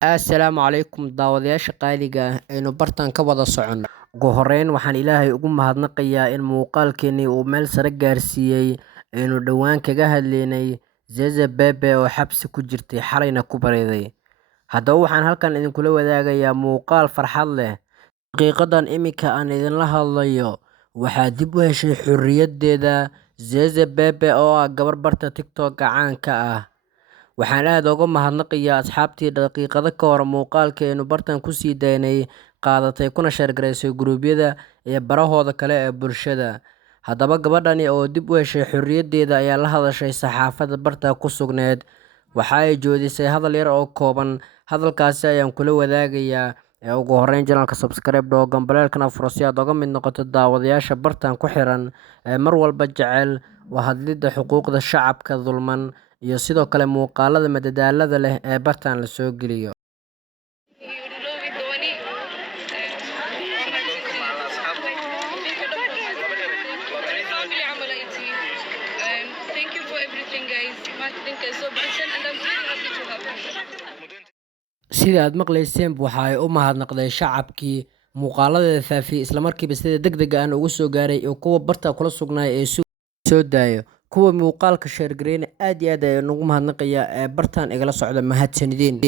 Assalaamu calaykum daawadayaasha qaaliga ah aynu bartaan ka wada socono. Ugu horreyn waxaan Ilaahay ugu mahadnaqayaa in muuqaalkeennii uu meel sare gaarsiiyey aynu dhowaan kaga hadlaynay Zeze Bebe oo xabsi ku jirtay xalayna ku bareeday. Haddaba waxaan halkan idinkula wadaagayaa muuqaal farxad leh. Daqiiqadan iminka aan idinla hadlayo waxaa dib u heshay xorriyaddeeda Zeze Bebe oo ah gabar barta TikTok caanka ah. Waxaan aad uga mahadnaqayaa asxaabtii daqiiqado ka hor muuqaalka aynu bartan ku sii daynay qaadatay kuna share garaysay guruubyada iyo barahooda kale ee bulshada. Haddaba gabadhani oo dib u heshay xorriyaddeeda ayaa la hadashay saxaafadda barta ku sugneed. Waxa ay joodisay hadal yar oo kooban. Hadalkaasi ayaan kula wadaagayaa. Ugu horreyn channelka subscribe dhoo gambaleelkana furo si aad uga mid noqoto daawadayaasha bartan ku xiran ee mar walba jecel waa hadlidda xuquuqda shacabka dulman iyo sidoo kale muuqaalada madadaalada leh ee bartan la soo geliyo. Thank you for everything, guys. Marketing is so brilliant, and I'm really happy to have you. Sida aad maqlayseen waxa ay u mahadnaqday shacabkii muuqaaladeeda faafiyay isla markiiba sida degdega ah ugu soo gaaray oo kuwa barta kula sugnaa ee soo daayo kuwa muuqaalka share gareeyna aad iyo aad ayaan ugu mahadnaqayaa ee bartan igala socda mahadsanideen.